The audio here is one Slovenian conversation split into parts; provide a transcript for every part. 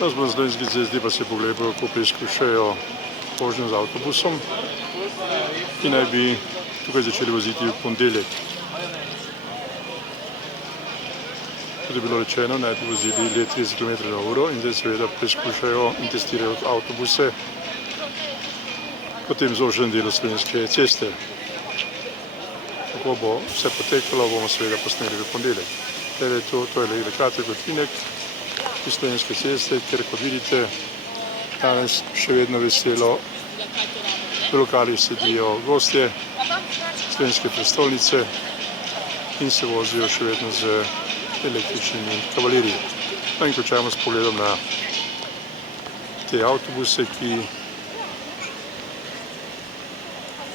Na Slovenski cesti pa se pogledajo, kako preizkušajo vožnjo z avtobusom, ki naj bi tukaj začeli voziti v ponedeljek. Kot je bilo rečeno, naj bi vozili le 30 km/h in zdaj seveda preizkušajo in testirajo avtobuse po tem zoženem delu Slovenske ceste. Kako bo vse potekalo, bomo seveda posneli v ponedeljek. To je le kratek utrinek iz Slovenske ceste, ker kot vidite, danes še vedno veselo v lokalih sedijo gostje slovenske prestolnice in se vozijo še vedno z električnimi kavalirji. In končajmo s pogledom na te avtobuse, ki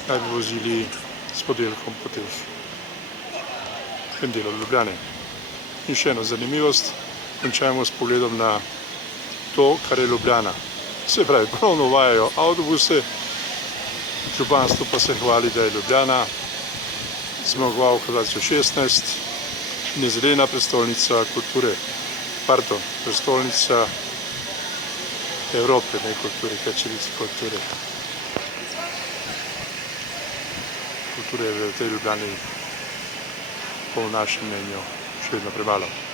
naj bi vozili s podelkom po tem delu Ljubljane. In še ena zanimivost, končajmo s pogledom na to, kar je Ljubljana. Se pravi, ponovno uvajajo avtobuse, županstvo pa se hvali, da je Ljubljana zmagovalka 2016 in je zelena prestolnica kulture, prestolnica Evrope, ne kulture, kaj če biti kulture. Kulture je v tej Ljubljani po našem mnenju še vedno premalo.